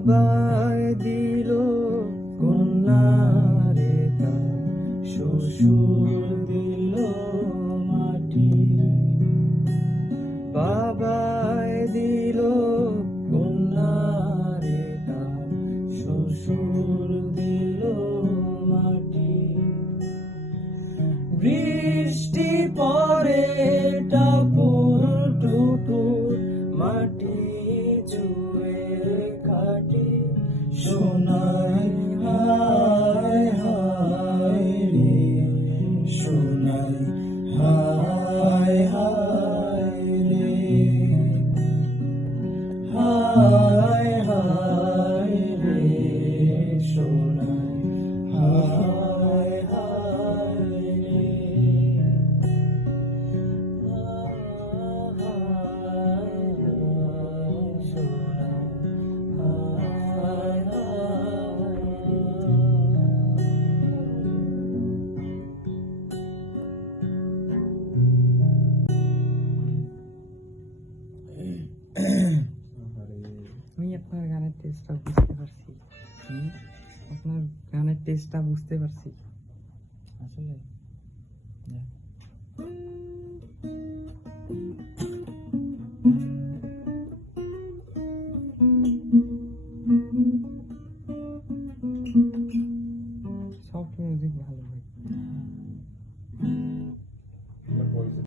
বাবায় দিল কন্যারে তার, শ্বশুর দিল মাটি। বাবায় দিল কন্যারে তার, শ্বশুর দিল মাটি। বৃষ্টি পরে টাপুর টুপুর, মাটি চুয়ে কাটে সোনাই হায় হায় রে, সোনাই হায় হায় রে, হায় হায় রে, সোনাই হায় হায় রে, আমি আপনার গানের টেস্টটা বুঝতে পারছি। আপনার গানের টেস্টটা বুঝতে পারছি আসলে